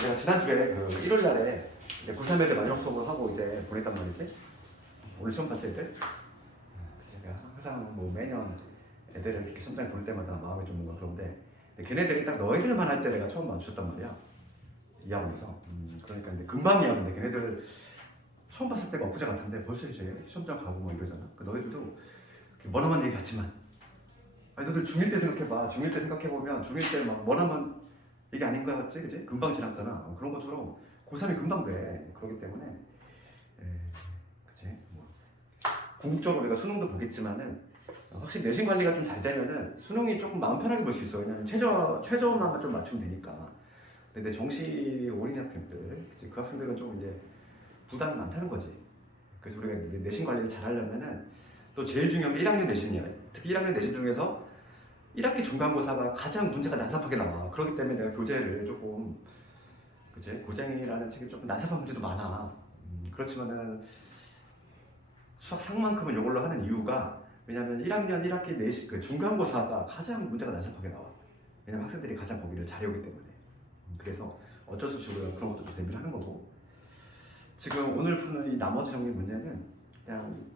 제가 지난주에 그 1월 날에 고3 애들 마지막 수업을 하고 이제 보냈단 말이지. 오늘 시험 봤지 애들? 제가 항상 뭐 매년 애들을 이렇게 시험장에 보낼 때마다 마음이 좀 뭔가 그런데 걔네들이 딱 너희들만 할 때 내가 처음 마주쳤단 말이야. 이 학원에서. 그러니까 근데 금방이야. 근데 걔네들 처음 봤을 때가 엊그제 같은데 벌써 이제 시험장 가고 뭐 이러잖아. 그 너희들도 머나먼 얘기 같지만 아니 너희들 중1 때 생각해봐. 중1 때 생각해보면 중1 때 막 머나먼 얘기 아닌 거 같지? 그지? 금방 지났잖아. 그런 것처럼 고3이 금방 돼. 그렇기 때문에 그치? 뭐 궁극적으로 우리가 수능도 보겠지만은 확실히 내신 관리가 좀 잘 되면은 수능이 조금 마음 편하게 볼 수 있어. 왜냐면 최저만 좀 맞추면 되니까. 근데 정시 어린이 학생들, 그치? 그 학생들은 좀 이제 부담이 많다는 거지. 그래서 우리가 내신 관리를 잘 하려면은 또 제일 중요한 게 1학년 내신이야. 특히 1학년 내신 중에서 1학기 중간고사가 가장 문제가 난삽하게 나와. 그렇기 때문에 내가 교재를 조금, 그치? 고쟁이라는 책이 조금 난삽한 문제도 많아. 그렇지만은 수학 상만큼은 이걸로 하는 이유가 왜냐면 1학년 1학기 내신 그 중간고사가 가장 문제가 난삽하게 나와. 왜냐면 학생들이 가장 거기를 잘해오기 때문에. 그래서 어쩔 수 없이 우리가 그런 것도 좀 대비를 하는 거고. 지금 오늘 푸는 이 나머지 정리 문제는 그냥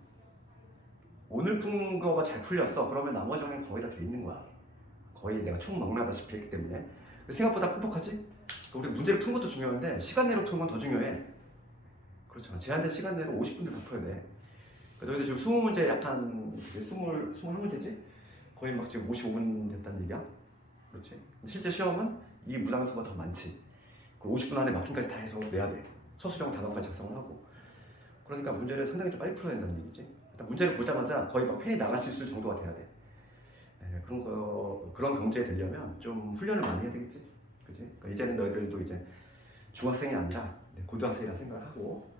오늘 푼 거가 잘 풀렸어. 그러면 나머지 정리는 거의 다 돼 있는 거야. 거의 내가 총 먹나다시피 했기 때문에. 생각보다 뻑뻑하지? 우리 문제를 푸는 것도 중요한데 시간 내로 푸는 건 더 중요해. 그렇잖아. 제한된 시간 내로 50분을 다 풀어야 돼. 너희들 지금 20문제 약한 21문제지? 거의 막 지금 55분 됐다는 얘기야. 그렇지? 실제 시험은 이 문항수가 더 많지. 그 50분 안에 마킹까지 다 해서 내야 돼. 서술형 단원까지 작성을 하고. 그러니까 문제를 상당히 좀 빨리 풀어야 된다는 얘기지. 일단 문제를 보자마자 거의 막 펜이 나갈 수 있을 정도가 돼야 돼. 그런 경지에 되려면 좀 훈련을 많이 해야 되겠지. 그치? 그러니까 이제는 너희들도 이제 중학생이 아니라 고등학생이라 생각을 하고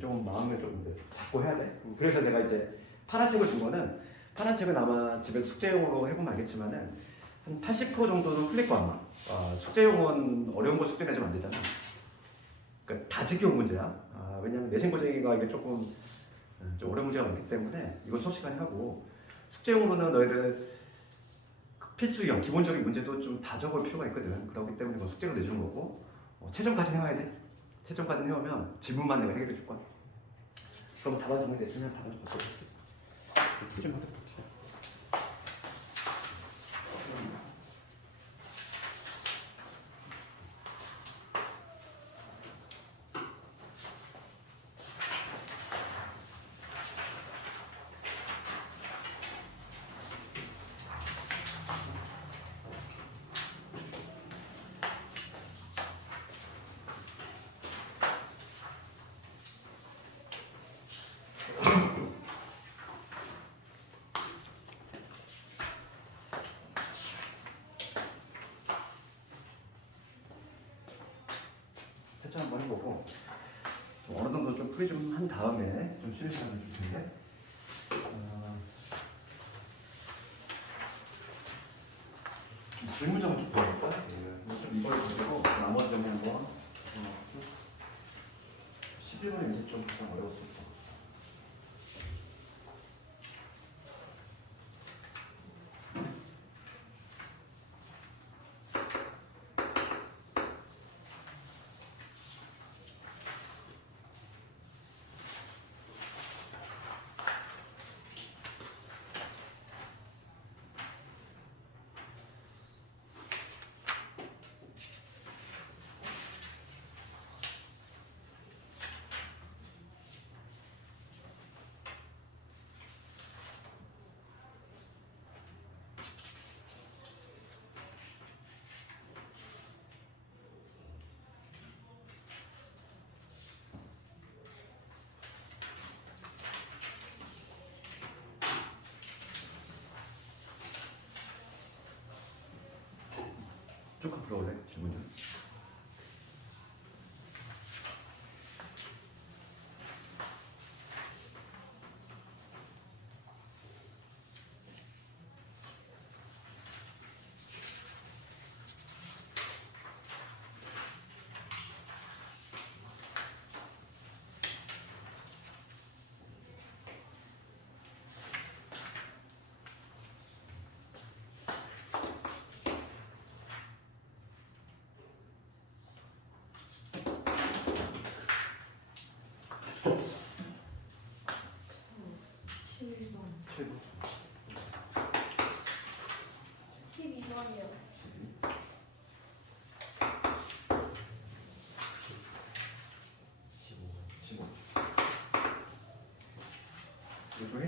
좀 마음을 좀 잡고 해야 돼. 그래서 내가 이제 파란 책을 준 거는 파란 책은 아마 집에서 숙제용으로 해보면 알겠지만은 한 80% 정도는 풀릴 거 아마. 숙제용은 어려운 거 숙제 내주면 안 되잖아. 그러니까 다지기용 문제야. 왜냐면 내신고쟁이가 이게 조금 좀 어려운 문제가 많기 때문에 이건 수업 시간에 하고 숙제용으로는 너희들 필수형, 기본적인 문제도 좀 다 적을 필요가 있거든. 그렇기 때문에 이건 숙제로 내주는 거고 최종까지는 해와야 돼. 최종까지는 해오면 지문만 내가 해결해 줄 거야. 그럼 답안 정리됐으면 답안 좀 바꿔볼게. 좀 하도록 합시다. 세차 한번 해보고 좀 어느 정도 좀 풀이 좀 한 다음에 좀 쉬는 시간을 줄 텐데 좀 질문점을 쭉 보여볼까? 좀 이걸 보시고 나머지 점을 한번 11번에 이제 좀 가장 어려웠을 거. 쭉 한번 풀어볼래? 질문 좀.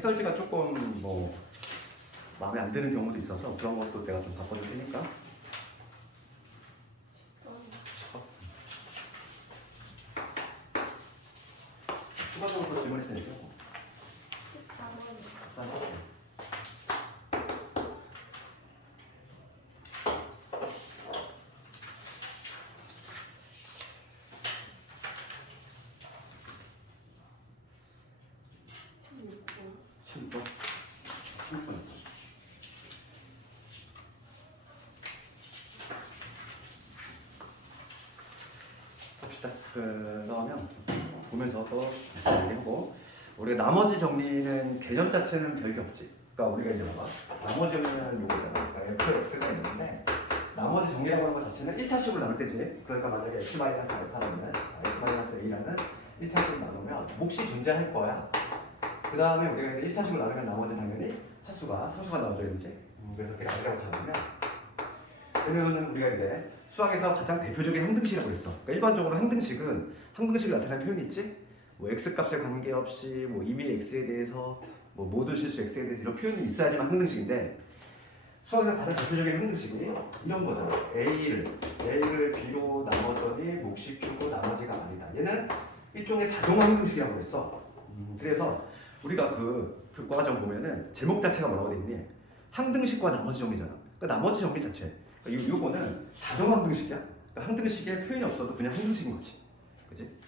설지가 조금 뭐 마음에 안 드는 경우도 있어서 그런 것도 내가 좀 바꿔줄 테니까. 추가적으로 질문했을 때 14번. 16번. 16번 했어. 봅시다. 그러면 보면서 또 얘기하고 우리가 나머지 정리는 개념 자체는 별게 없지. 그러니까 우리가 이제 봐봐. 나머지 정리는 요거잖아. 그러니까 fx가 있는데 나머지 정리라고 하는 것 자체는 1차식으로 나눌 때지. 그러니까 만약에 x-알파라는 x-a라는 1차식으로 나누면 몫이 존재할 거야. 그 다음에 우리가 1차식으로 나누면 나머지 당연히 차수가 상수가 나와줘야 되지. 그래서 걔가 아니라고 잡으면 그러면 우리가 이제 수학에서 가장 대표적인 항등식이라고 했어. 그러니까 일반적으로 항등식을 나타내는 표현이 있지. 뭐 x 값에 관계없이 뭐 이미 x에 대해서 뭐 모든 실수 x에 대해서 이런 표현이 있어야지만 항등식인데 수학에서 가장 대표적인 항등식이 이런 거잖아. a를 b로 나눴더니 몫이 q고 나머지가 아니다. 얘는 일종의 자동 항등식이라고 했어. 그래서 우리가 그 교과과정 보면은 제목 자체가 뭐라고 돼 있니? 항등식과 나머지 정리잖아. 그러니까 나머지 정리 자체. 그러니까 요거는 자동 항등식이야. 그러니까 항등식에 표현이 없어도 그냥 항등식인 거지. 그치?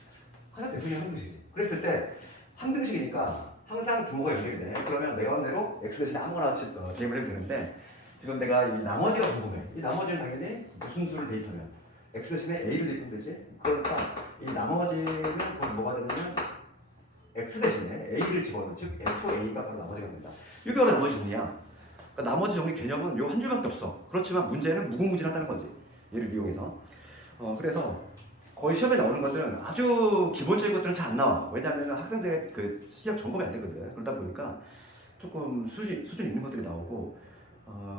가장 대표적인 항등식이지. 그랬을 때 항등식이니까 항상 분모가 연결이 돼. 그러면 내가 한 대로 x 대신에 아무거나 대입을 해도 되는데 지금 내가 이 나머지가 궁금해. 이 나머지는 당연히 무슨 수를 대입하면 x 대신에 a를 대입하면 되지. 그러니까 이 나머지는 뭐가 되냐면 x 대신에 a를 집어넣는 즉 fa가 바로 나머지가 됩니다. 이게 바로 나머지 정리야. 그러니까 나머지 정리 개념은 요 한 줄밖에 없어. 그렇지만 문제는 무궁무진하다는 거지. 얘를 이용해서. 그래서 거의 시험에 나오는 것들은 아주 기본적인 것들은 잘 안 나와. 왜냐하면 학생들의 그 실력 점검이 안 되거든. 그러다 보니까 조금 수준 있는 것들이 나오고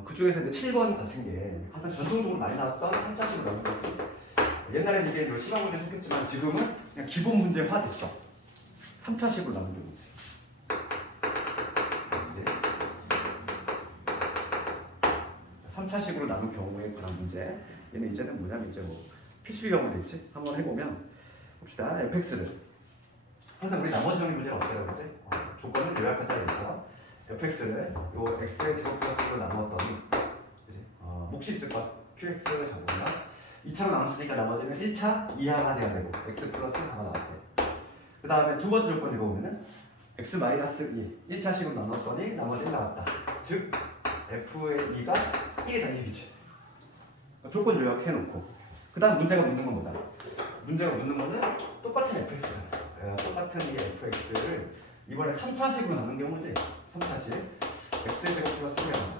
그 중에서 이제 7번 같은 게 가장 전통적으로 많이 나왔던 3차식으로 나오는 것들. 옛날에는 이게 뭐 시간 문제 속했지만 지금은 그냥 기본 문제화 됐어. 3차식으로 나오는 경우지. 이제 3차식으로 나눈 경우에 관한 문제. 얘는 이제는 뭐냐면 이제 뭐 필수형으로 됐지. 한번 해보면 봅시다. fx를 항상 우리 나머지 정리 문제는 어떻게 하고 있지? 조건을 요약한 자리에서 fx를 요 x의 제곱 플러스로 나누었더니 몫이 있을 거야. qx를 잡으면 2차로 나눴으니까 나머지는 1차 이하가 돼야 되고 x 플러스 4가 나왔대. 그 다음에 두 번째 조건 읽어보면은 x-2 1차식으로 나눴더니 나머지는 나왔다. 즉 f의 2가 1이다 얘기지. 조건 요약해놓고 그 다음 문제가 묻는 건 뭐다? 문제가 묻는 거는 똑같은 fx잖아. 똑같은 이 fx를 이번에 3차식으로 나눈 경우지. 3차식 x의 제곱 플러스 1이 나온다.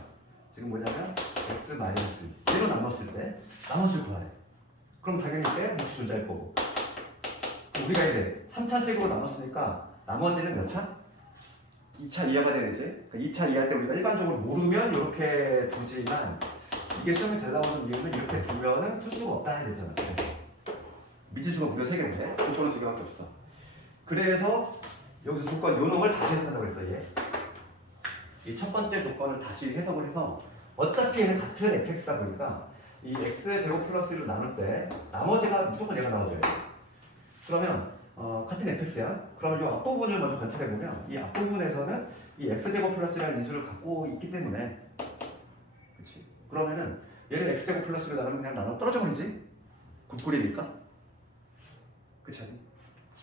지금 뭐냐면 x-2 얘로 나눴을 때 나머지를 구하래. 그럼 당연히 이때 몫이 존재할 거고 우리가 이제 3차식으로 나눴으니까 나머지는 몇 차? 2차 이하가 되는지. 그러니까 2차 이하할 때 우리가 일반적으로 모르면 이렇게 두지만 이게 시험에 잘 나오는 이유는 이렇게 두면은 풀 수가 없다 해야 되잖아. 미지수가 무려 3개인데 조건은 2개밖에 없어. 그래서 여기서 조건 요놈을 다시 해석한다고 했어. 얘. 이 첫 번째 조건을 다시 해석을 해서 어차피 얘는 같은 fx다 보니까 이 x 제곱 플러스를 나눌 때 나머지가 무조건 얘가 나와줘야 돼. 그러면 같은 fx야. 그러면 이 앞부분을 먼저 관찰해보면 이 앞부분에서는 이 x제곱 플러스라는 인수를 갖고 있기 때문에 그렇지. 그러면은 얘를 x제곱 플러스로 나누면 그냥 나눠 떨어져 버리지. 굿꿀이니까. 그치?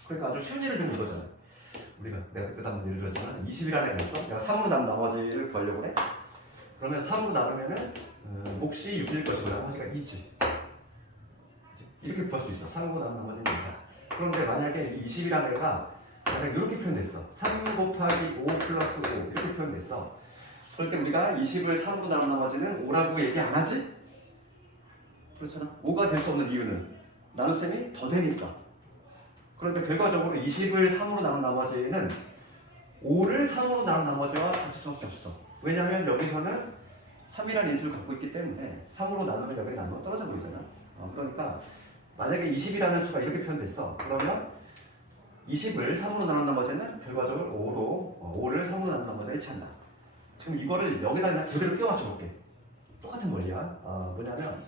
그러니까 아주 쉬운 예를 들면 이거잖아. 내가 그때 한번 예를 들었잖아. 20이라는 애가 있어. 내가 3으로 나눈 나머지를 구하려고 해. 그러면 3으로 나누면은 몫이 6일 것이고 나머지가 2지. 이렇게 구할 수 있어. 3으로 나눈 나머지는 2다. 그런데 만약에 20이라는 애가 만약 이렇게 표현됐어. 3 곱하기 5 플러스 5 이렇게 표현됐어. 그럴 때 우리가 20을 3으로 나눈 나머지는 5라고 얘기 안 하지? 그렇잖아. 5가 될 수 없는 이유는 나눗셈이 더 되니까. 그런데 결과적으로 20을 3으로 나눈 나머지는 5를 3으로 나눈 나머지와 같을 수밖에 없어. 왜냐하면 여기서는 3이라는 인수를 갖고 있기 때문에 3으로 나누면 여기 나누면 떨어져 보이잖아. 그러니까 만약에 20이라는 수가 이렇게 표현됐어. 그러면 20을 3으로 나눈 나머지는 결과적으로 5를 3으로 나눈 나머지를 취한다. 지금 이거를 여기다 그냥 그대로 끼워 맞춰볼게. 똑같은 원리야. 뭐냐면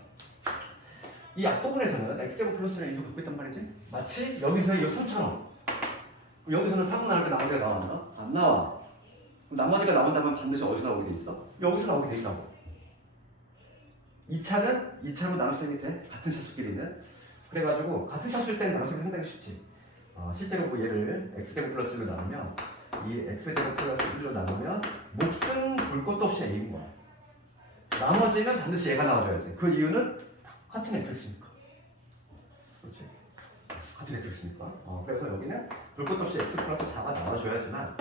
이 앞부분에서는 x제곱 플러스를 인수 갖고 있단 말이지. 마치 여기서의 이 3처럼 여기서는 3은 나올 때 나머지가 나왔나? 안 나와. 그럼 나머지가 나온다면 반드시 어디서 나오게 돼 있어? 여기서 나오게 돼 있다고. 2차는 2차로 나눌 수 있는 게 같은 차수끼리는. 그래가지고 같은 차수일 때는 나눌 수 있는 게 상당히 쉽지. 실제로 뭐 얘를 x제곱 플러스 1로 나누면 이 x제곱 플러스 1로 나누면 몫은 볼 것도 없이 a인 거야. 나머지는 반드시 얘가 나와줘야지. 그 이유는 같은 x니까. 그렇지. 같은 x니까. 그래서 여기는 볼 것도 없이 x 플러스 4가 나와줘야지만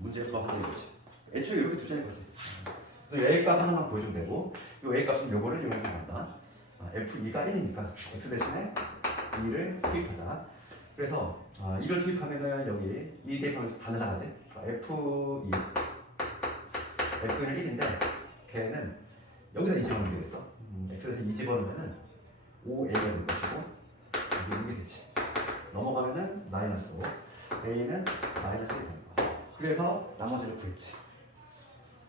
문제를 더 하는 거지. 애초에 이렇게 두자는 거지. 그래서 a 값 하나만 보여주면 되고 이 a 값은 요거를 이용해서 간다. f2가 1이니까 x 대신에 2를 투입하자. 그래서 2를 투입하면은 여기 2 대입하면 다 나가지. f2 f는 1인데 걔는 여기다 2 집어넣으면 되겠어. x에서 2 집어넣으면은 5a가 될 것이고 이게 되지. 넘어가면은 마이너스 5 a는 마이너스 1이 되는 거야. 그래서 나머지를 구했지.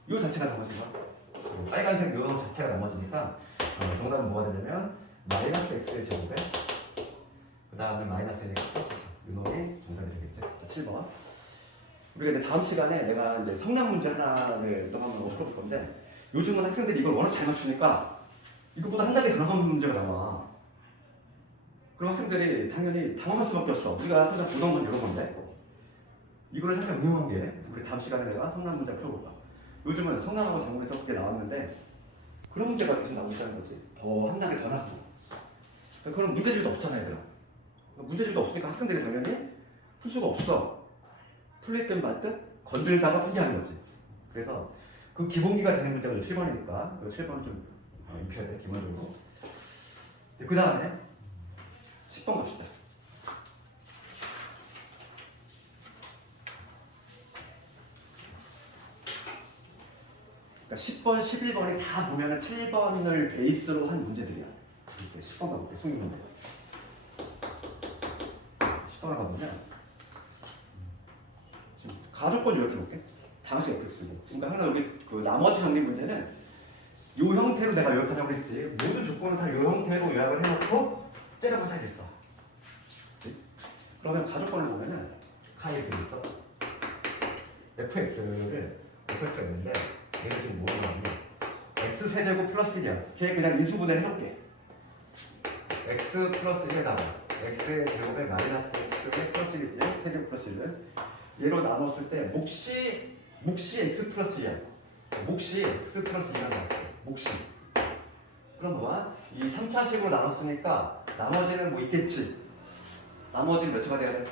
이 자체가 나머지가 빨간색 요 자체가 나머지니까 정답은 뭐가 되냐면 마이너스 x의 제곱에 그 다음에 마이너스 1이 플러스 4 이 놈이 정답이 되겠죠. 자, 7번. 우리가 이제 다음 시간에 내가 이제 성량 문제 하나를 또 한번 풀어볼 건데 요즘은 학생들이 이걸 워낙 잘 맞추니까 이것보다 한 단계 더 나가는 문제가 나와. 그럼 학생들이 당연히 당황할 수밖에 없어. 우리가 항상 보던 건 이런 건데 이거를 살짝 응용한 게 우리 다음 시간에 내가 성량 문제 풀어볼까. 요즘은 성량하고 장문에서 그렇게 나왔는데 그런 문제가 계속 나오고 있다는 거지. 더 한 단계 더 나가고. 그런 문제집도 없잖아 얘들아. 문제집도 없으니까 학생들이 당연히 풀 수가 없어. 풀릴 듯 말 듯 건들다가 포기하는 거지. 그래서 그 기본기가 되는 문제가 7번이니까 그 7번은 좀 익혀야 돼 기본적으로. 그 다음에 10번 갑시다. 그러니까 10번, 11번이 다 보면은 7번을 베이스로 한 문제들이야. 이렇게 10번 가볼게. 숙민 문제. 10번을 가보면 지금 가족권 이렇게 볼게. 당시 fx고. 그러니까 항상 여기 그 나머지 정리 문제는 이 형태로 내가 요약하자고 했지. 모든 조건을 다 이 형태로 요약을 해놓고 째려보자 했어. 그러면 가족권을 보면은 카에 들어있어. fx가 있는데 얘가 지금 뭐라고 하냐면 x 세제곱 플러스 1이야. 걔 그냥 인수분해 해놓을게. x 플러스 1에다가 x의 제곱에 마이너스 x의 플러스 1이지. 세제곱 플러스 1은 얘로 나눴을 때 몫이 x 플러스 2야. 몫이 x 플러스 2가 나왔어. 몫이. 그럼 너와 이 3차식으로 나눴으니까 나머지는 뭐 있겠지. 나머지는 몇 차가 돼야 돼?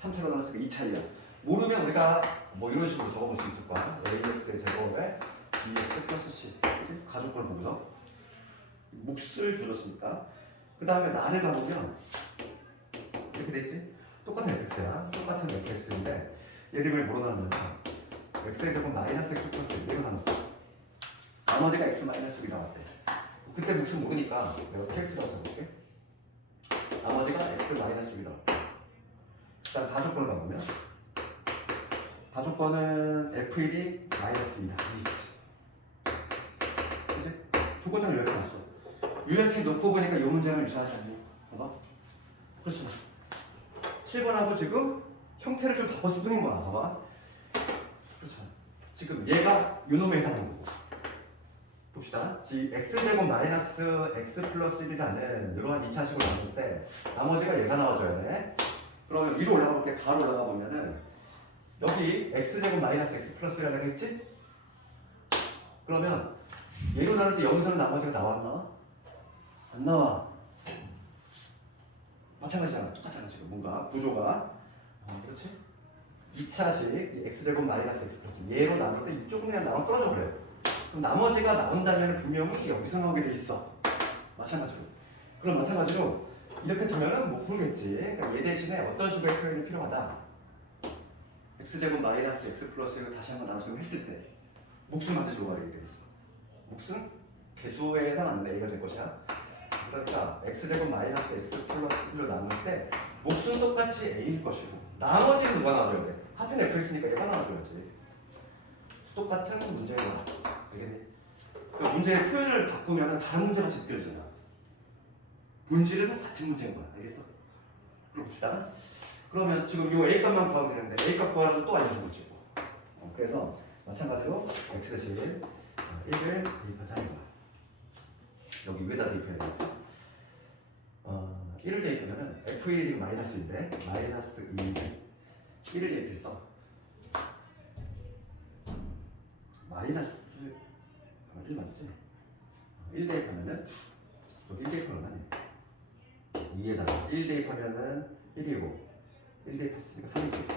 3차로 나눴으니까 2차이야. 모르면 우리가 뭐 이런 식으로 적어볼 수 있을 거야. ax의 제곱에 bx 플러스 c. 가족권을 보면서 몫을 줄였으니까. 그 다음에 나를 가보면 이렇게 돼있지? 똑같은 fx야. 똑같은 fx인데 얘를 뭐로 나누냐면 x의 제곱 마이너스 x 플러스 1로 나눴어. 나머지가 x 마이너스 1이 나왔대. 그때 몫을 모르니까 내가 tx라고 써볼게. 나머지가 x 마이너스 1이 나왔대. 일단 가족권을 가보면 가족권은 f1이 마이너스 2다. 그치? 조건을 이렇게 놨어. 이렇게 놓고 보니까 이 문제는 유사하지 않니? 봐봐. 그렇지. 7번하고 지금 형태를 좀 바꿨을 뿐인 거야. 봐봐. 그렇죠. 지금 얘가 요놈에 해당하는 거고. 봅시다. x제곱 마이너스 x 플러스 1이라는 이러한 2차식으로 나눌 때 나머지가 얘가 나와줘야 돼. 그러면 위로 올라가 볼게. 가로 올라가 보면은 여기 x제곱 마이너스 x 플러스 1이라고 했지? 그러면 얘로 나눌 때 여기서는 나머지가 나왔나? 안 나와. 마찬가지잖아. 똑같잖아 지금 뭔가 구조가. 그렇지? 2차식 x제곱 마이너스 x 플러스 얘로 나눌 때 이쪽은 그냥 나눠 떨어져 버려요. 그럼 나머지가 나온다면 분명히 여기서 나오게 돼 있어. 마찬가지로. 그럼 마찬가지로 이렇게 두면은 뭐 모르겠지. 그러니까 얘 대신에 어떤 식의 표현이 필요하다. x제곱 마이너스 x 플러스 1을 다시 한번 나누시고 했을 때 몫은 반드시 뭐가 되게 돼 있어. 몫은 개수에 해당하는 a가 될 것이야. 그러니까 x제곱 마이너스 x 플러스 1로 나눌 때 몫은 똑같이 A일 것이고 나머지는 누가 나와줘야 돼? 같은 fx니까 얘가 나와줘야지. 똑같은 문제가 알겠니? 그러니까 문제의 표현을 바꾸면 다른 문제같이 느껴지잖아. 본질은 같은 문제인 거야. 알겠어? 그럼 봅시다. 그러면 지금 이 A값만 구하면 되는데 A값 구하는 또 알려준 거지. 그래서 마찬가지로 x-1 1을 대입하자는 거야. 여기 위에다 대입해야 되겠지. 1을 대입하면은 f1이 지금 마이너스인데 마이너스 2를 1을 대입했어. 마이너스 1 맞지? 1 대입하면은 여기 1 대입하면 2에다가 1 대입하면은 1이고 1 대입했으니까 3이지.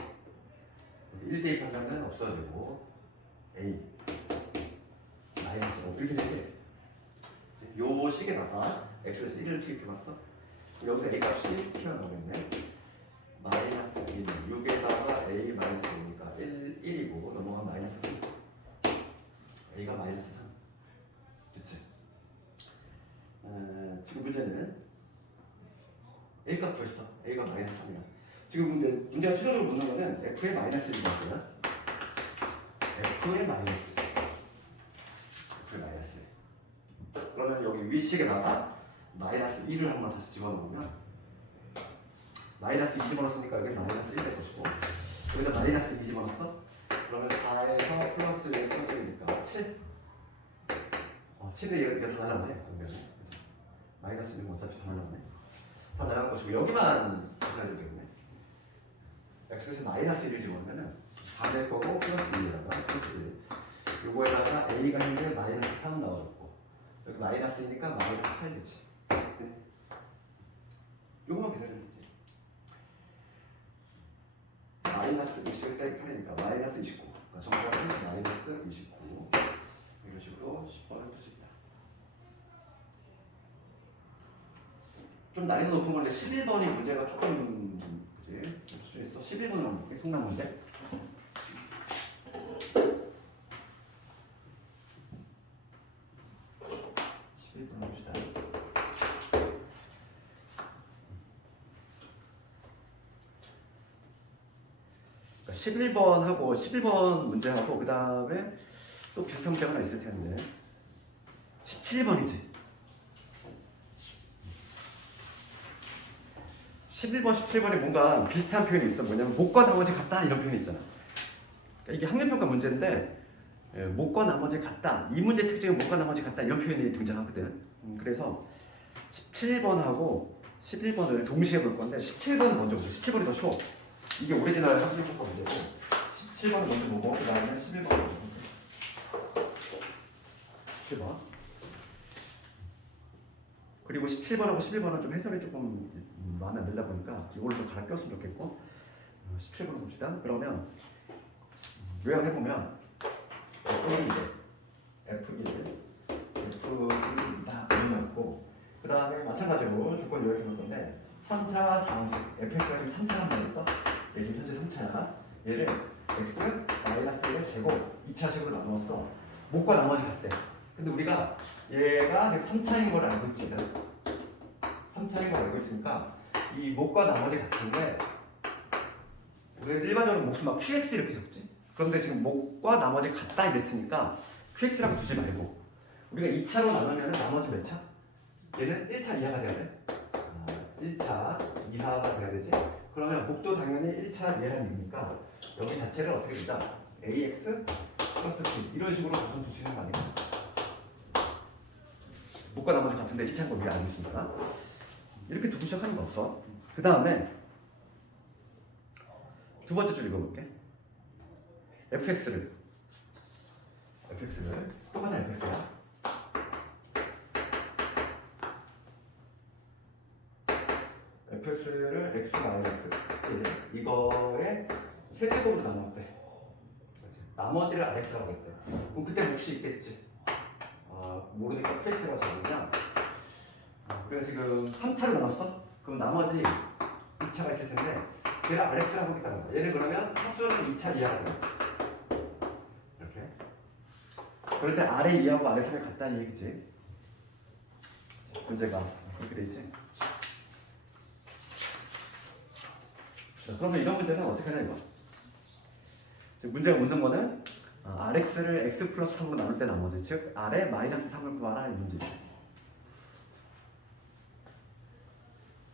1 대입하면은 없어지고 A 마이너스 이렇게 되지. 요 식에다가 x에서 1을 투입해봤어. 여기서 A 값이 튀어나오겠네. 마이너스 1, 6에다가 A 마이너스 5니까 1이고 넘어가면 마이너스 3. A가 마이너스 3. 그치? 지금 문제는 A 값 구했어. A가 마이너스 3이야. 지금 근데 문제가 최종적으로 묻는 거는 F의 마이너스 1이거든. F의 마이너스. F의 마이너스. 그러면 여기 위식에다가 마이너스 1을 한번 다시 집어넣으면 마이너스 2 집어넣었으니까 여기 마이너스 1 될 것이고 여기다 마이너스 2 집어넣었어? 그러면 4에서 플러스 1 플러스 1이니까 7. 7에 이거 다 날라오네. 마이너스 1은 어차피 다 날라오네. 다 날아간 것이고 여기만 계산해도 되겠네. x에서 마이너스 1을 집어넣으면 4 될 거고 플러스 2에다가 플러스 1. 요거에다가 a가 현재 마이너스 3 나와줬고 여기 마이너스이니까 마이너스 8 되지. 네. 요거만 계산하면 되지. 마이너스 20을 빼기 8이니까 마이너스 29. 그러니까 정답은 마이너스 29. 이런 식으로 10번을 풀 수 있다. 좀 난이도 높은 건데 11번이 문제가 조금 그지? 수 있어. 11번을 한번 볼게. 속난 문제. 11번 봅시다. 11번하고 11번 문제하고 그 다음에 또 비슷한 문제가 하나 있을 텐데 17번이지. 11번, 17번에 뭔가 비슷한 표현이 있어. 뭐냐면 목과 나머지 같다 이런 표현이 있잖아. 그러니까 이게 학력평가 문제인데 목과 나머지 같다. 이 문제 특징은 목과 나머지 같다 이런 표현이 등장하거든. 그래서 17번하고 11번을 동시에 볼 건데 17번은 먼저 보죠. 17번이 더 쉬워. 이게 오리지널 학력평가 문제고 17번을 먼저 보고 그 다음에 11번을 먼저 볼게요. 17번. 그리고 17번하고 11번은 좀 해설이 조금 마음에 안 들다 보니까 이걸로 좀 갈아 꼈으면 좋겠고 17번을 봅시다. 그러면 요약해보면 F는 이제 F1 다 맞고 그 다음에 마찬가지로 조건 요약해볼 건데 3차 다항식 fx가 지금 3차란 말이었어. 얘 지금 현재 3차야. 얘를 x 마이너스 1의 제곱 2차식으로 나누었어. 목과 나머지 같대. 근데 우리가 얘가 지금 3차인 걸 알고 있지. 3차인 걸 알고 있으니까 이 목과 나머지 같은데 우리가 일반적으로 몫은 막 qx 이렇게 적지. 그런데 지금 목과 나머지 같다 이랬으니까 qx라고 주지 말고 우리가 2차로 나누면 나머지 몇 차? 얘는 1차 이하가 돼야 돼. 1차 이하가 돼야 되지. 그러면 목도 당연히 1차 이하라는 얘기니까 여기 자체를 어떻게 두자? ax 플러스 b 이런 식으로 가서 두시는 거 아니야? 목과 나머지 같은데 1차인 거 위에 안 있으니까 이렇게 두고 시작하는 거 없어. 그 다음에 두 번째 줄 읽어볼게. fx를 똑같은 fx야. fx를 x 마이너스 1 이거에 세제곱으로 나눴대. 나머지를 rx라고 하겠대. 그럼 그때 몫이 있겠지. 모르니까 qx가 적으면 우리가 지금 3차로 나눴어? 그럼 나머지 2차가 있을 텐데 얘를 rx라고 하겠다는 거야. 얘는 그러면 차수는 2차 이하가 되겠지. 이렇게. 그럴 때 아래 2하고 아래 3이 같다는 얘기지. 문제가 이렇게 돼 있지. 자, 그러면 이런 문제는 어떻게 하냐 이거. 문제가 묻는 거는 Rx를 x 플러스 3으로 나눌 때 나머지, 즉 R에 마이너스 3을 구하라 이 문제죠.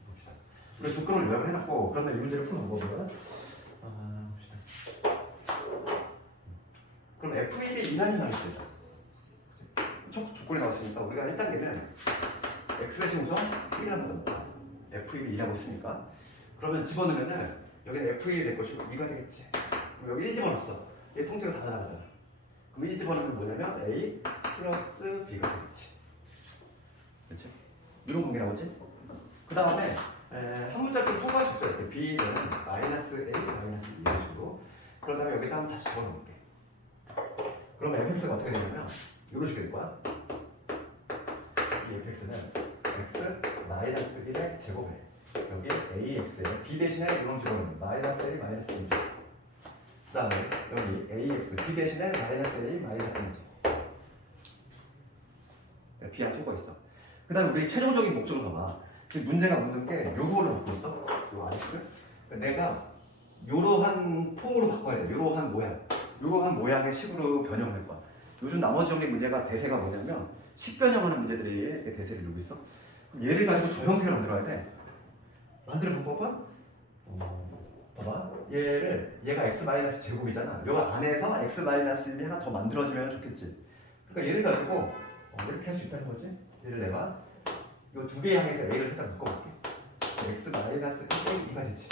봅시다. 우리 조건을 요약을 해놨고, 그러면 이 문제를 푸는 방법은 봅시다. 그럼 f1이 2라는 말 있어요. 조건이 나왔으니까 우리가 1단계는 x의 심우선 1이라는 겁니다. f1이 2라고 했으니까. 그러면 집어넣으면은 여기는 f1이 될 것이고 2가 되겠지. 그럼 여기 1 집어넣었어. 얘 통째로 다 나가잖아. 그럼 1 집어넣으면 뭐냐면 a 플러스 b가 되겠지. 그렇죠? 이런 관계 나오지? 그 다음에 한 문자 좀 통과할 수 있어요. b는 마이너스 a 마이너스 2 이런 식으로. 그런 다음에 여기다 한번 다시 집어넣을게. 그러면 fx가 어떻게 되냐면 이런 식이 될 거야. 이 fx는 x 마이너스 1의 제곱에 여기 ax에 b 대신에 이런 집어넣으면 마이너스 a 마이너스 2제. 그 다음에 여기 ax b 대신에 마이너스 a 마이너스 2제. b 안에 속어 있어. 그 다음에 우리 최종적인 목적을 봐봐. 지금 문제가 묻는 게 요거를 묻고 있어. 요 rx. 그러니까 내가 요러한 폼으로 바꿔야 돼. 요러한 모양. 요러한 모양의 식으로 변형을 할 거야. 요즘 나머지 정리 문제가 대세가 뭐냐면 식변형하는 문제들이 이렇게 대세를 누고 있어. 그럼 얘를 가지고 저 형태를 만들어야 돼. 만드는 방법은 봐봐. 얘가 x 제곱이잖아. 요 안에서 x-1이 하나 더 만들어지면 좋겠지. 그러니까 얘를 가지고 이렇게 할 수 있다는 거지. 얘를 내가 요 두 개의 항에서 a를 살짝 묶어볼게. x-1이 2가 되지.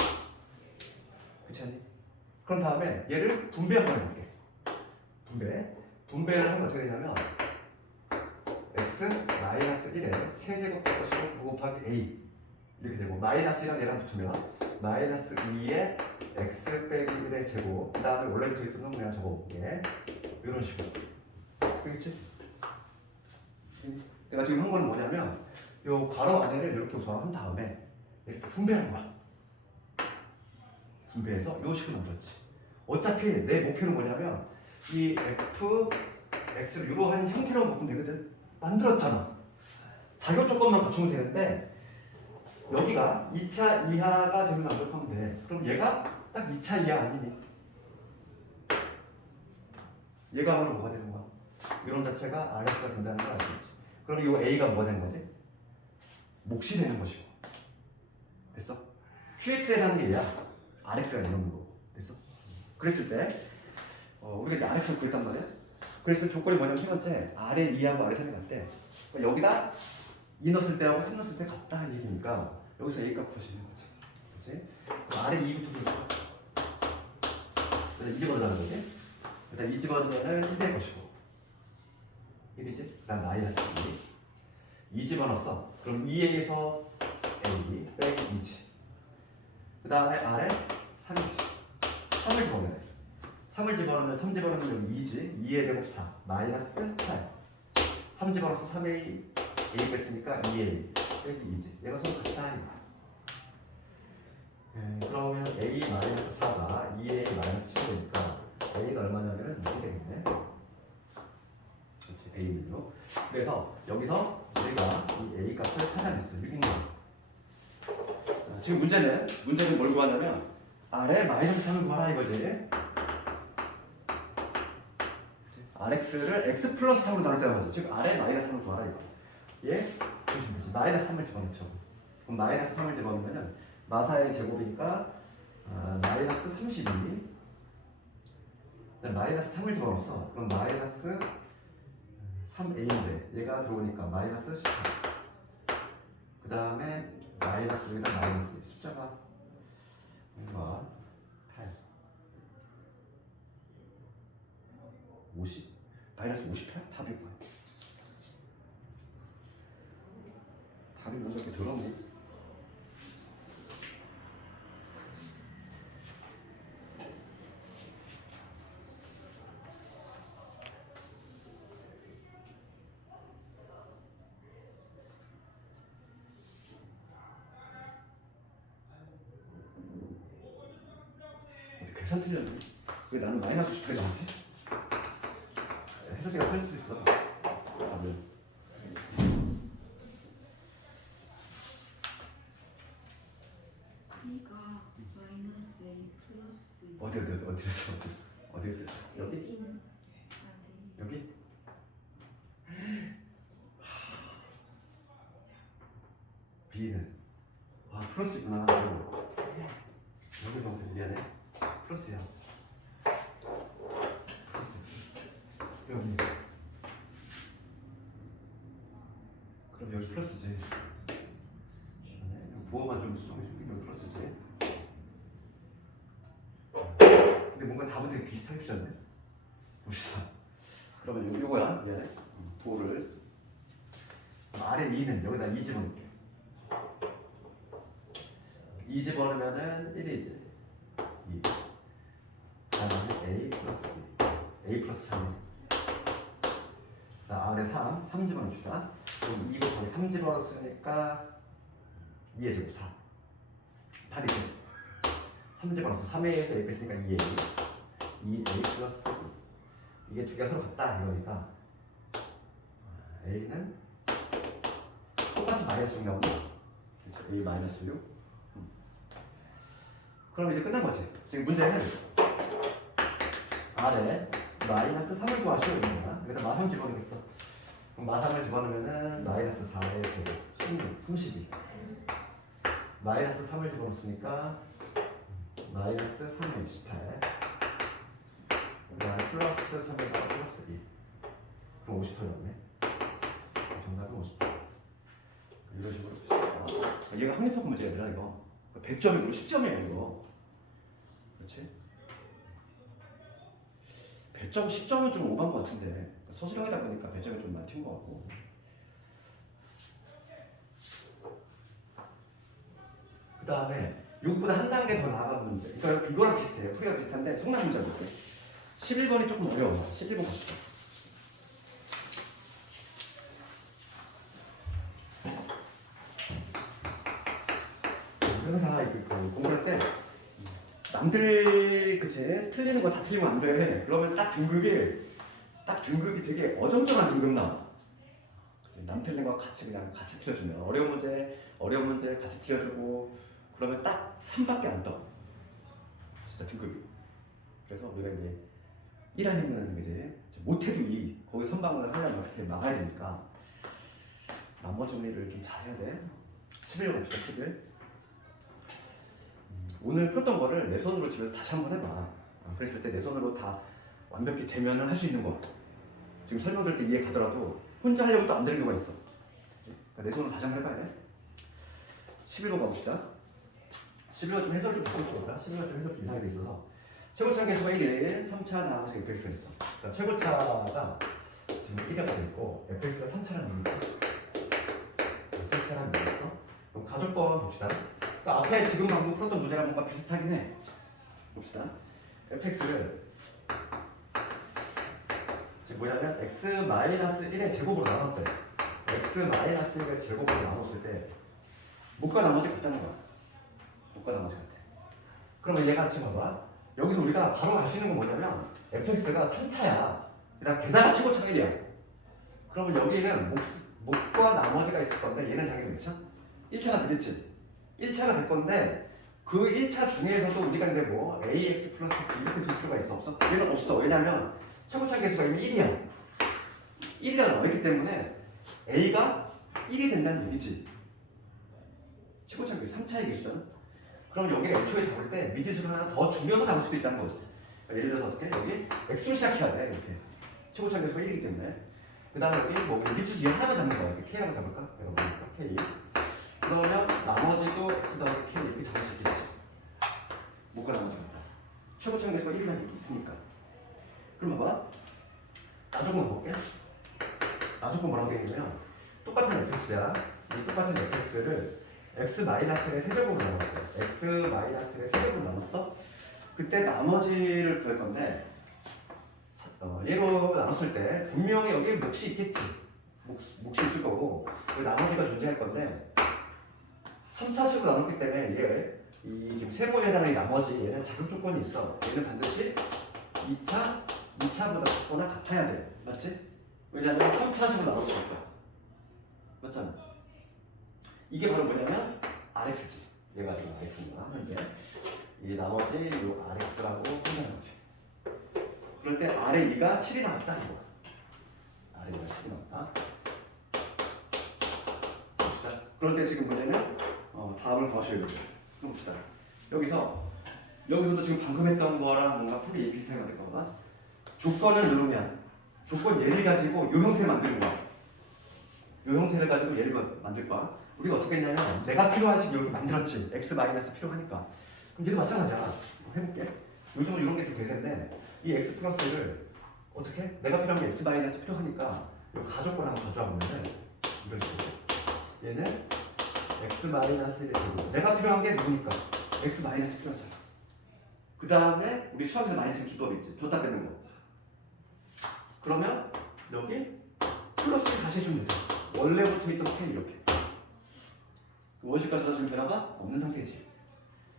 그렇지 않니? 그런 다음에 얘를 분배 한번 해볼게. 분배를 하면 어떻게 되냐면 x-1의 세제곱 것이고 9 곱하기 a 이렇게 되고 마이너스 1이랑 얘랑 붙으면 마이너스 2의 x 빼기 1의 제곱 그 다음에 원래 붙어있던 건 그냥 적어볼게. 이런 식으로 되겠지? 내가 지금 한 거는 뭐냐면 요 괄호 안에를 이렇게 우선 한 다음에 이렇게 분배하는 거야. 분배해서 요 식으로 만들었지. 어차피 내 목표는 뭐냐면 이 f, x를 이러한 형태로 바꾸면 되거든. 만들었잖아. 자격 조건만 갖추면 되는데 여기가 2차 이하가 되면 만족하면 돼. 그럼 얘가 딱 2차 이하 아니니? 얘가 하면 뭐가 되는 거야? 이런 자체가 rx가 된다는 걸 알겠지. 그럼 이 a가 뭐가 되는 거지? 몫이 되는 것이고. 됐어? qx에 사는 게 얘야. rx가 이런 거고. 됐어? 그랬을 때 우리가 이제 rx를 구했단 말이야. 그래서 조건이 뭐냐면 세 번째 r에 2하고 r에 3이 같대. 그러니까 여기다 2 넣었을 때하고 3 넣었을 때 같다는 얘기니까 여기서 a 값 구할 수 있는 거지. 그치? r에 2부터 불러봐. 일단 2 집어넣는 거지. 일단 2 집어넣으면 1 될 것이고 1이지? 그 다음 마이너스 2 집어넣었어. 그럼 2에서 a 빼기 2지. 그 다음에 r에 3이지. 3을 집어넣어야 돼. 3을 집어넣으면 3 집어넣으면 2지. 2의 제곱 4 마이너스 8. 3 집어넣어서 3a a 뺐으니까 2a 빼기 2지. 얘가 서로 같다. 그러면 a 마이너스 4가 2a 마이너스 10이 되니까 a는 얼마냐면 6이 되겠네. 그렇지. a는요. 그래서 여기서 우리가 이 a 값을 찾아냈어. 6인 거야. 지금 문제는 뭘 구하냐면 r에 마이너스 3을 구하라 이거지. rx를 x 플러스 3으로 나눌 때가 맞아. 즉 r에 마이너스 3을 구하라 이거. 얘 보시면 되지. 마이너스 3을 집어넣죠. 그럼 마이너스 3을 집어넣으면 마사의 제곱이니까 마이너스 32. 마이너스 3을 집어넣었어. 그럼 마이너스 3a인데 얘가 들어오니까 마이너스 18. 그 다음에 마이너스 여기다 마이너스 숫자가 뭔가 8 50 마이너스 58? 답이 뭐야? 답이 뭔가 이렇게 더럽네. 계산 틀렸네. 왜 나는 마이너스 10에 나오지? 해석지가 틀릴 수 있어. B가 마이너스 어디서 여기? B는 여기? B는 플러스구나. 여기 너무 미안해. 플러스야. 플러스. 여기. 그럼 여기 플러스지. 부호만 좀 수정해줄게. 여기 플러스지. 근데 뭔가 답은 되게 비슷하게 틀렸네. 봅시다. 그러면 요거야. 미안해. 부호를. 아래 2는 여기다 2 집어넣을게. 2 집어넣으면은 1이지. 2. 다음에 A 플러스 B. A 플러스 3. 자, 아래 3 집어넣읍시다. 그럼 2 곱하기 3 집어넣었으니까 2의 제곱 4. 8이죠. 3 집어넣어서 3A에서 A 뺐으니까 2A. 2A 플러스 B. 이게 두 개가 서로 같다 이거니까 A는 똑같이 마이너스 6 나오고 그렇죠. A 마이너스 6. 그럼 이제 끝난 거지. 지금 문제는 아래 마이너스 3을 구하시오 이런 거야. 여기다 마삼 집어넣겠어. 그럼 마삼을 집어넣으면은 마이너스 4의 제곱 16, 32. 마이너스 3을 집어넣었으니까 마이너스 3의 18. 그다음에 플러스 3의 플러스 2. 그럼 50% 나오네. 정답은 50%. 이런 식으로. 얘가 확립성 문제가 아니라 이거 100점이고 10점이야 이거. 그렇지? 100점, 10점은 좀 오반 것 같은데 서술형이다 보니까 100점이 좀 많이 튄 것 같고. 그 다음에 이것보다 한 단계 더 나아간 문제. 그러니까 이거랑 비슷해요. 풀이가 비슷한데 성난 문제 볼게. 11번이 조금 어려워. 11번 갑시다. 항상 공부할 때 남들 그치 틀리는 거 다 틀리면 안 돼. 그러면 딱 등급이 되게 어정쩡한 등급 나와. 남 틀린 거 같이 틀어주면 어려운 문제 같이 틀어주고 그러면 딱 3밖에 안 떠. 진짜 등급이. 그래서 우리가 이제 1아니면 그지 못해도 2 거기 선방을 하려면 그렇게 막아야 되니까 나머지 문제를 좀 잘해야 돼. 11번 갑시다. 11. 오늘 풀었던 거를 내 손으로 집에서 다시 한번 해봐. 그랬을 때 내 손으로 다 완벽히 되면은 할 수 있는 거. 지금 설명 들을 때 이해 가더라도 혼자 하려고 또 안 되는 경우가 있어. 그러니까 내 손으로 다시 한번 해봐야 돼. 11번 가봅시다. 11번 좀 해설 좀 부탁드립니다. 11번 좀 해설 좀 이상하게 돼 있어서 최고차 계수가 1일, 3차 나머지 fx가 있어. 그러니까 최고차가 지금 1이라고 돼 있고 fx가 3차라는 얘기죠. 3차라는 얘기죠. 그럼 가족법 봅시다. 그러니까 앞에 지금 방금 풀었던 문제랑 뭔가 비슷하긴 해. 봅시다. fx를 지금 뭐냐면 x-1의 제곱으로 나눴대. x-1의 제곱으로 나눴을 때 목과 나머지 같다는 거야. 목과 나머지 같아. 그러면 얘가 지금 봐봐. 여기서 우리가 바로 알 수 있는 건 뭐냐면 fx가 3차야. 그다음 게다가 최고차가 1이야. 그러면 여기는 목과 나머지가 있을 건데 얘는 당연히 그렇죠? 1차가 되겠지. 1차가 될 건데 그 1차 중에서도 우리가 근데 뭐 ax 플러스 b 이렇게 줄 필요가 있어? 없어? 얘는 없어. 왜냐면 최고차 계수가 이미 1이야. 1이라 나와있기 때문에 a가 1이 된다는 얘기지. 최고차 계수 3차의 계수잖아. 그럼 여기를 애초에 잡을 때 미지수를 하나 더 줄여서 잡을 수도 있다는 거지. 그러니까 예를 들어서 어떻게? 여기 x로 시작해야 돼. 이렇게. 최고차 계수가 1이기 때문에. 그 다음에 여기 뭐 미지수 얘 하나만 잡는 거야. 이렇게 k라고 잡을까? 내가 보니까 k. 그러면 나머지도 x 더하기 k 이렇게 잡을 수 있겠지. 뭐가 나머지 같다. 최고차 계수가 1이라는 얘기 있으니까. 그럼 봐봐. 나조건 볼게. 나조건 뭐라고 되어 있냐면 똑같은 fx야. 이 똑같은 fx를 x-의 세제곱으로 나눴어. x-의 세제곱으로 나눴어. 그때 나머지를 구할 건데 얘로 나눴을 때 분명히 여기에 몫이 있겠지. 몫이 있을 거고 그 나머지가 존재할 건데 3차식으로 나눴기 때문에 이 지금 세모에 해당하는 나머지 얘는 자극 조건이 있어. 얘는 반드시 2차보다 같거나 같아야 돼. 맞지? 왜냐하면 3차식으로 나눌 수 있다. 맞잖아. 이게 바로 뭐냐면 RX지. 얘가 지금 RX입니다. 현재 이 나머지 요 RX라고 한다는 거지. 그럴 때 아래 2가 7이 나왔다 이거. 아래 2가 7이 나왔다. 봅시다. 그럴 때 지금 문제는 답을 더하셔야죠. 봅시다. 여기서도 지금 방금 했던 거랑 뭔가 풀이 비슷하게 만들 거다. 조건을 누르면 조건 얘를 가지고 요 형태를 만드는 거야. 요 형태를 가지고 얘를 만들 거야. 우리가 어떻게 했냐면 내가 필요한 식 이렇게 만들었지. x 마이너스 필요하니까. 그럼 얘도 마찬가지야. 해볼게. 요즘은 이런 게 좀 대세인데 이 x 플러스를 어떻게? 내가 필요한 게 x 마이너스 필요하니까 요 가족권 한번 가져와보면 이런 식으로 얘는 x 마이너스 1의 제곱. 내가 필요한 게 누구니까? x 마이너스 필요하잖아. 그 다음에 우리 수학에서 많이 쓰는 기법이 있지. 줬다 빼는 거. 그러면 여기 플러스를 다시 해주면 되죠. 원래부터 있던 k 이렇게. 원식까지 가지고 변화가 없는 상태지.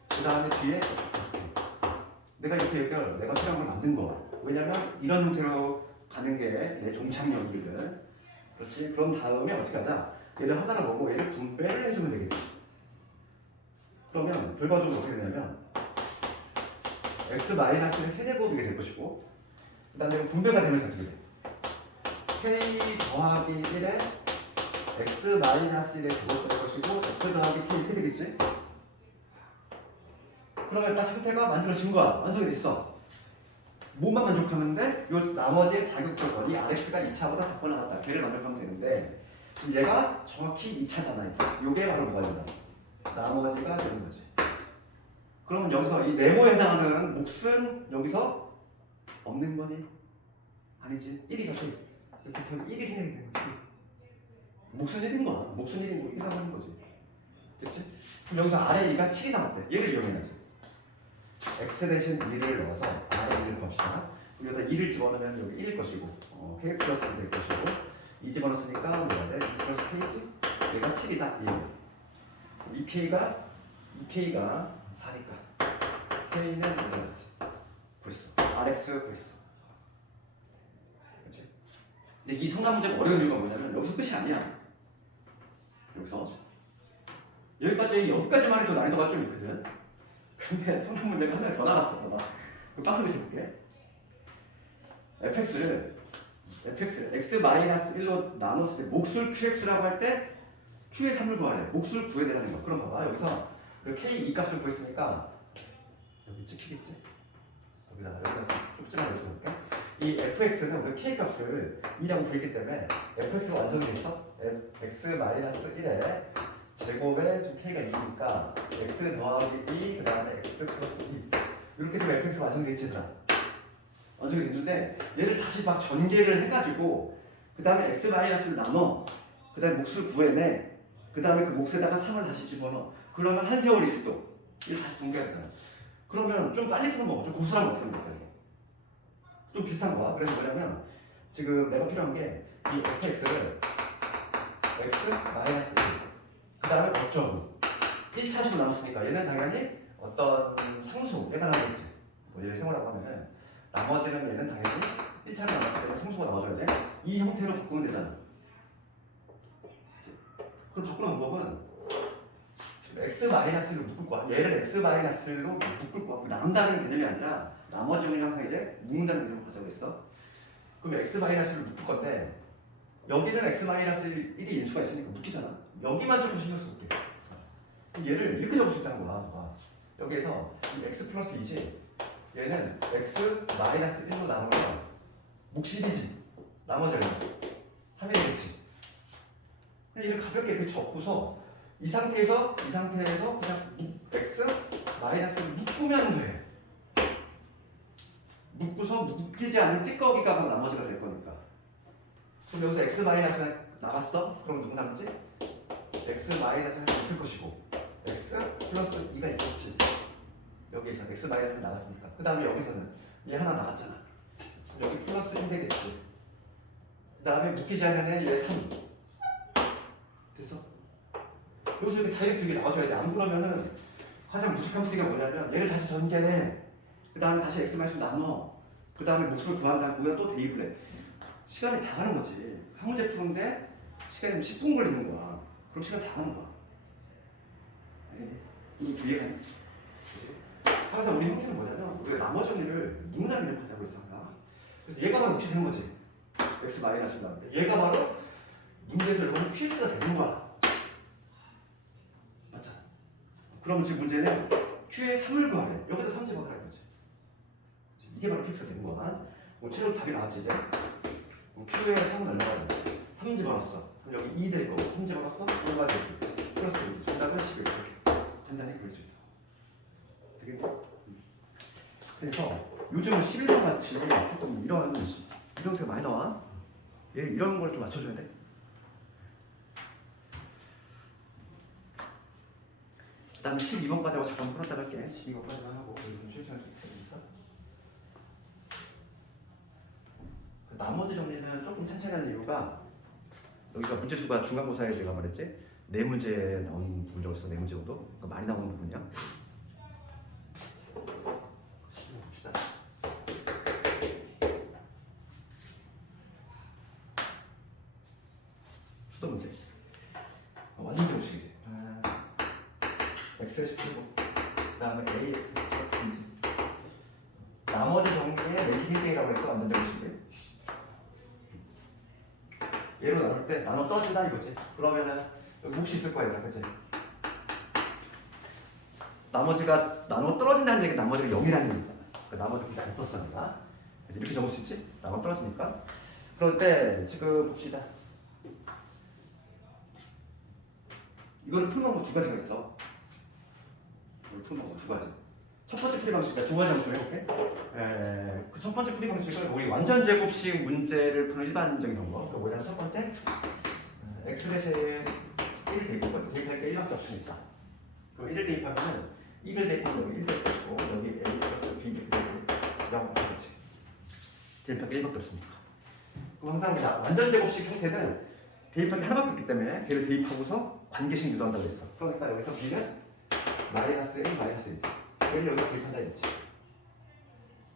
그 다음에 뒤에 내가 이렇게 내가 필요한 걸 만든 거야. 왜냐면 이런 형태로 가는 게 내 종착역이거든. 그렇지. 그럼 다음에 어떻게 하자? 얘를 하나를 보고 얘를 분배를 해주면 되겠지. 그러면 결과적으로 어떻게 되냐면 x-의 세제곱이게 될 것이고 그 다음에 분배가 되면서 어떻게 돼? k 더하기 1에 x-1의 제곱이 될 것이고 x 더하기 k 이렇게 되겠지? 그러면 딱 형태가 만들어진 거야. 완성이 됐어. 뭐만 만족하는데 요 나머지의 자격 조건이 RX가 2차보다 작거나 같다. 걔를 만족하면 되는데 그럼 얘가 정확히 2차잖아. 요게 바로 뭐가 된다? 나머지가 되는 거지. 그럼 여기서 이 네모에 해당하는 몫은 여기서 없는 거니? 아니지. 1이죠. 이렇게 되면 1이 생각이 되는 거지. 몫은 1인 거야. 몫은 1인 거 1이라고 하는 거지. 그치? 그럼 여기서 아래 2가 7이 나왔대. 얘를 이용해야지. x 대신 2를 넣어서 아래 2를 봅시다. 여기다 2를 집어넣으면 여기 1일 것이고 k 플러스 될 것이고 2 집어넣었으니까 뭐가 돼? 플러스 k지? 얘가 7이다. 2 k가 4니까 k는 뭐라지? 구했어. rx 구했어. 그렇지? 근데 이 성남 문제가 어려운 이유가 뭐냐면 여기서 끝이 아니야. 여기까지만 해도 난이도가 좀 있거든. 근데 성남 문제가 하나 더 나갔어. 봐봐. 박스 밑에 볼게. fx를 x-1로 나눴을 때 몫을 qx라고 할 때 q의 3을 구하래. 몫을 구해야 되는 거. 그럼 봐봐. 여기서 k 이 값을 구했으니까 여기 찍히겠지? 여기다 쪽지만 넣어볼게. 이 fx는 우리 k 값을 2라고 구했기 때문에 fx가 완성이 됐어. x-1에 제곱에 지금 k가 2니까 x 더하기 2 그 다음에 x 플러스 2 이렇게 지금 fx가 완성됐지 얘들아. 완성이 됐는데 얘를 다시 막 전개를 해가지고 그 다음에 x-를 나눠 그 다음에 몫을 구해내 그 다음에 그 몫에다가 3을 다시 집어넣어. 그러면 한 세월이지 또. 이걸 다시 전개해야 되잖아. 그러면 좀 빨리 푸는 거, 좀 고수하면 어떻게 합니까? 좀 비슷한 거야. 그래서 뭐냐면 지금 내가 필요한 게 이 fx를 x-1 그 다음에 거점 1차식으로 나눴으니까 얘는 당연히 어떤 상수가 나오겠지. 뭐 얘를 세우라고 하면은 나머지는 얘는 당연히 1차로 나눴기 때문에 상수가 나와줘야 돼. 이 형태로 바꾸면 되잖아. 그럼 바꾸는 방법은 x-를 묶을 거야. 얘를 x-로 묶을 거야. 나눈다는 개념이 아니라 나머지는 항상 이제 묶는다는 개념을 가지고 있어. 그럼 x-를 묶을 건데 여기는 x-1이 인수가 있으니까 묶이잖아. 여기만 조금 신경 써볼게. 그럼 얘를 이렇게 적을 수 있다는 거야. 봐. 여기에서 이 x 플러스 2지 얘는 x-1로 나누면 몫이 1이지. 나머지 얼마? 3이 되겠지. 그냥 얘를 가볍게 이렇게 적고서 이 상태에서 그냥 x-를 묶으면 돼. 묶고서 묶이지 않는 찌꺼기가 그럼 나머지가 될 거니까. 그럼 여기서 x-가 나갔어? 그럼 누구 남지? x-가 있을 것이고 x 플러스 2가 있겠지. 여기에서 x-가 나갔으니까. 그 다음에 여기서는 얘 하나 나갔잖아. 여기 플러스 1 되겠지. 그 다음에 묶이지 않는 얘 3. 됐어? 여기서 이렇게 다이렉트 이게 나와줘야 돼. 안 그러면은 가장 무식한 풀이가 뭐냐면 얘를 다시 전개해. 그 다음에 다시 x-를 나눠. 그 다음에 몫을 구한 다음에 우리가 또 대입을 해. 시간이 다 가는 거지. 한 문제 푸는데 시간이 10분 걸리는 거야. 그럼 시간 다 가는 거야. 알겠니? 이거 이해가니? 항상 우리 형태는 뭐냐면 우리가 나머지 정리를 무난하게 이렇게 하고 있습니다. 그래서 얘가 바로 이렇게 되는 거지. x 마이너스가 나오는데 얘가 바로 문제에서 여러분 qx가 되는 거야. 맞잖아. 그럼 지금 문제는 q의 3을 구하래. 여기다 3 집어넣으라는 거지. 이게 바로 qx가 되는 거야. 최종 답이 나왔지 이제. q의 3을 날라가야 돼. 3 집어넣었어. 그럼 여기 2 될 거고 3 집어넣었어? 5가 되지. 플러스 1. 정답은 11. 이렇게 간단히 그릴 수 있다. 되겠네? 그래서 요즘은 11번 같이 조금 이런 형태가 많이 나와. 얘 이런 걸 좀 맞춰줘야 돼. 그 다음에 12번까지 하고 잠깐 풀었다 할게. 12번까지만 하고 좀 실천할 수 있으니까. 나머지 정리는 조금 천천히 하는 이유가 여기가 문제수가 중간고사에 내가 말했지? 4문제 나온 부분 정도 있어. 4문제 정도? 그러니까 많이 나오는 부분이야. 봅시다. 수도 문제. 완전 정식이지. x를 시키고 그 다음에 ax 플러스 b지. 나머지 정리에 내기hinting이라고 했어. 완전 정식이. 얘로 나눌 때 나눠 떨어진다 이거지. 그러면은 여기 몫이 있을 거야, 그치? 나머지가 나눠 떨어진다는 얘기는 나머지가 0이라는 얘기잖아. 그 나머지 그렇게 안 썼어, 내가. 이렇게 적을 수 있지? 나눠 떨어지니까. 그럴 때 지금 봅시다. 이거를 푸는 방법 두 가지가 있어. 이걸 푸는 방법 두 가지. 첫 번째 풀이 방식이다. 두 가지 한번 좀 해볼게. 그 첫 번째 풀이 방식은 우리 완전 제곱식 문제를 푸는 일반적인 방법. 그 뭐냐면 첫 번째, x 대신 1을 대입하거든. 대입할 게 1밖에 없으니까. 그럼 1을 대입하면은 1을 대입하면 여기 1 대입하고 여기 a 플러스 b 이라고 하겠지. 대입할 게 1밖에 없으니까. 그럼 항상 우리가 완전 제곱식 형태는 대입할 게 하나밖에 없기 때문에 걔를 대입하고서 관계식 유도한다고 했어. 그러니까 여기서 b는 마이너스 1, 마이너스 1. 얘를 여기 대입한다 했지.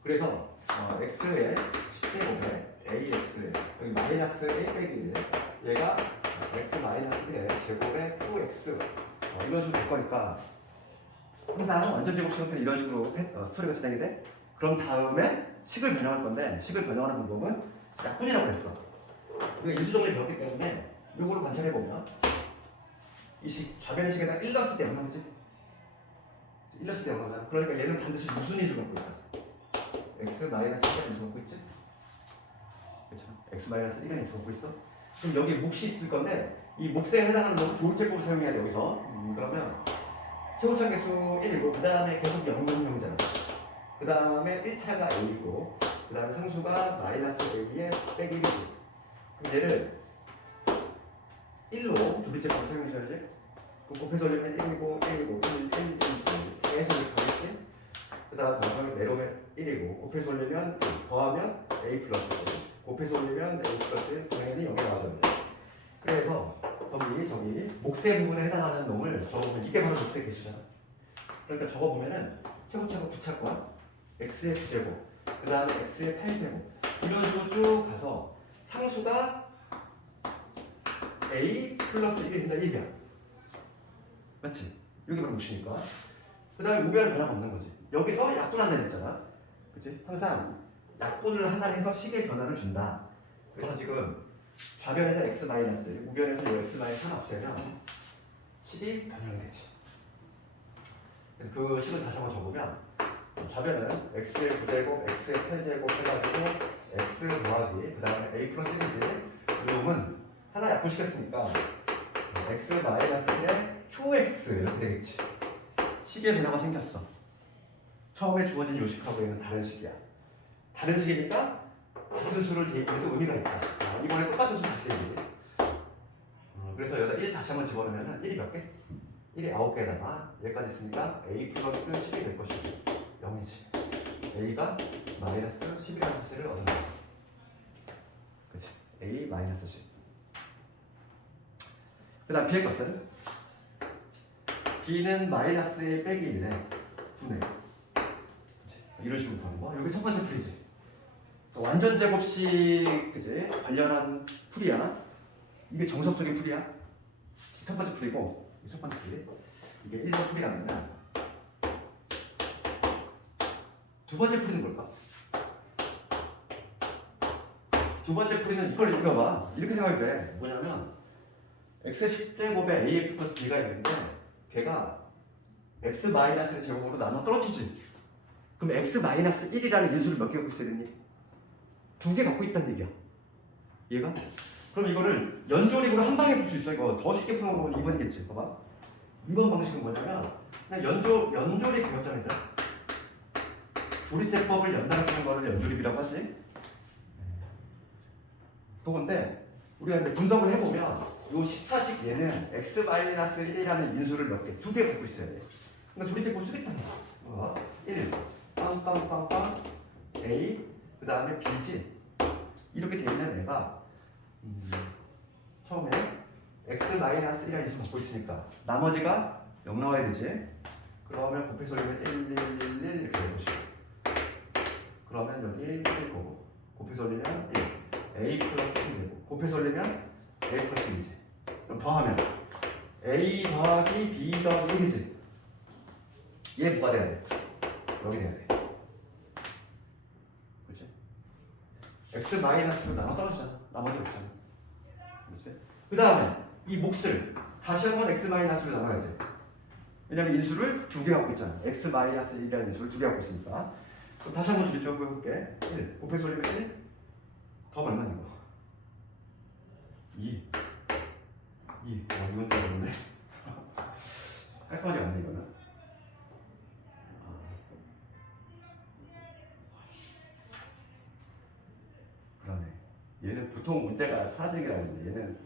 그래서 x의 10제곱에 ax에 여기 마이너스 1 빼기 1 얘가 x 마이너스 1의 제곱에 2x 이런 식으로 될 거니까 항상 완전 제곱식 형태는 이런 식으로 스토리가 진행이 돼. 그런 다음에 식을 변형할 건데 식을 변형하는 방법은 약분이라고 했어. 우리가 인수정리를 배웠기 때문에 이거를 관찰해보면 이 식, 좌변의 식에다 1 넣었을 때 얼마겠지? 1 넣었을 때 얼마나? 그러니까 얘는 반드시 무슨 인수를 갖고 있다. x 마이너스 1을 인수 갖고 있지? 그렇죠? x 마이너스 1을 인수 갖고 있어? 그럼 여기 몫이 있을 건데 이 몫에 해당하는 놈은 조울제곱을 사용해야 돼 여기서. 그러면 최고차 계수 1이고 그 다음에 계속 0,0이잖아. 그 다음에 1차가 a이고 그 다음에 상수가 마이너스 a에 빼기 1이지. 그럼 얘를 1로 두비제곱을 사용해줘야지. 그럼 곱해서 올리면 1이고 1이고 1, 1, 1, 1 계속 이렇게 가겠지. 그 다음 나중에 내려오면 1이고 곱해서 올리면 더하면 a 플러스 1 곱해서 올리면 a 플러스 1 당연히 0이 나와줘야 돼. 그래서 저기 몫의 부분에 해당하는 놈을 적어보면 이게 바로 몫의 개수잖아. 그러니까 적어보면은 최고차가 9차권 x의 9제곱 그 다음에 x의 8제곱 이런 식으로 쭉 가서 상수가 a 플러스 1이 된다 이게 맞지? 여기 바로 몫이니까 그 다음에 우변은 변화가 없는 거지. 여기서 약분한다는 했잖아. 그치? 항상 약분을 하나 해서 식의 변화를 준다. 그래서 지금 좌변에서 x 마이너스 1, 우변에서 이 x 마이너스 하나 없애면 식이 변형이 되지. 그래서 그 식을 다시 한번 적으면 좌변은 x의 9제곱, x의 8제곱 해가지고 x 더하기 그 다음에 a 플러스 1이지. 이 놈은 하나 약분시켰으니까 x 마이너스 1에 qx 이렇게 되겠지. 식의 변화가 생겼어. 처음에 주어진 요식하고 얘는 다른 식이야. 다른 식이니까 같은 수를 대입해도 의미가 있다. 이번에 똑같은 수 다시 대입해. 그래서 여기다 1 다시 한번 집어넣으면 1이 몇 개? 1이 9개에다가 여기까지 있으니까 a 플러스 10이 될 것이고 0이지. a가 마이너스 10이라는 사실을 얻는다. 그치? a 마이너스 10. 그 다음 b의 값은 b는 마이너스 1 빼기 1에 9네. 이런 식으로 보는 거. 여기 첫 번째 풀이지. 완전 제곱식 그지? 관련한 풀이야. 이게 정석적인 풀이야. 첫 번째 풀이고 첫 번째 풀이. 이게 1번 풀이라면 두 번째 풀이는 뭘까? 두 번째 풀이는 이걸 읽어봐. 이렇게 생각이 돼. 뭐냐면 x 10제곱에 ax 플러스 b가 있는데 걔가 x 마이너스 제곱으로 나눠 떨어지지. 그럼 x 마이너스 1이라는 인수를 몇 개 갖고 있어야 되니? 두 개 갖고 있다는 얘기야. 얘가? 그럼 이거를 연조립으로 한 방에 풀 수 있어. 이거 더 쉽게 푸는 건 2번이겠지. 봐봐. 2번 방식은 뭐냐면 그냥 연조립 배웠잖아. 얘들아. 조립제법을 연달아 쓰는 거를 연조립이라고 하지. 그건데 우리가 이제 분석을 해보면 요 10차식 얘는 x-1이라는 인수를 몇 개? 두 개 갖고 있어야 돼. 그러니까 조립제법 쓰겠다는 거야. 1 빵빵빵빵 a 그 다음에 b지. 이렇게 돼 있는 애가 처음에 x-1이라는 인수 갖고 있으니까 나머지가 0 나와야 되지. 그러면 곱해서 올리면 1, 1, 1, 1 이렇게 되것이고 그러면 여기 1 거고 곱해서 올리면 1 a 플러스 1 되고 곱해서 올리면 a 플러스 1이지. 그럼 더하면 a 더하기 b 더하기 1이지. 얘 뭐가 돼야 돼? 여기 돼야 돼. 그렇지? x 마이너스로 나눠 떨어지잖아. 나머지 없잖아. 그렇지? 그 다음에 이 몫을 다시 한번 x 마이너스로 나눠야지. 왜냐면 인수를 두 개 갖고 있잖아. x 마이너스 1이라는 인수를 두 개 갖고 있으니까. 그럼 다시 한번 줄이죠. 해볼게. 1 곱해서 올리면 1 더하면 얼마냐 이거? 2 이건 좀 어렵네. 깔끔하지 않네 이거는. 그러네. 얘는 보통 문제가 사라지게 나오는데 얘는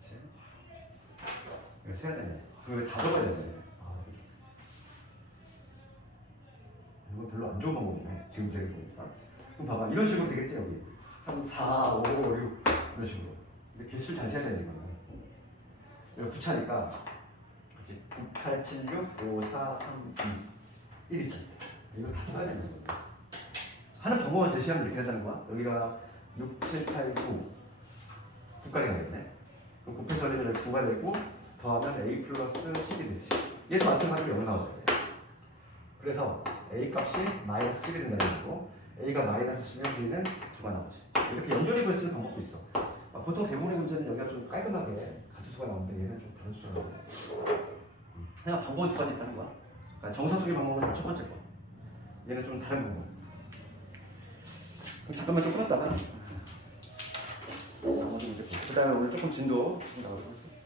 그치? 이거 세야 되네. 그걸 다 적어야 되네. 이건 별로 안 좋은 방법이네. 지금 제가 보니까. 그럼 봐봐. 이런 식으로 되겠지 여기. 3, 4, 5, 6 이런 식으로. 근데 개수를 잘 세야 되는 거야. 여기 9차니까 9, 8, 7, 6, 5, 4, 3, 2, 1이지. 이거 다 써야 되는 거야. 하는 방법을 제시하면 이렇게 된다는 거야. 여기가 6, 7, 8, 9 9까지 가겠네. 그럼 곱해서 올리면 9가 되고 더하면 a 플러스 10이 되지. 얘도 마찬가지로 0 나와줘야 돼. 그래서 a 값이 마이너스 10이 된다는 거고 a가 마이너스 10이면 b는 9가 나오지. 이렇게 연조립을 쓰는 방법도 있어. 보통 대부분의 문제는 여기가 좀 깔끔하게 같은 수가 나오는데 얘는 좀 다른 수가 나오네. 그냥 방법은 두 가지 있다는 거야. 그러니까 정석적인 방법은 첫 번째 거. 얘는 좀 다른 방법. 그럼 잠깐만 좀 끊었다가 나머지 문제 그 다음에 오늘 조금 진도 나가도록 하겠습니다.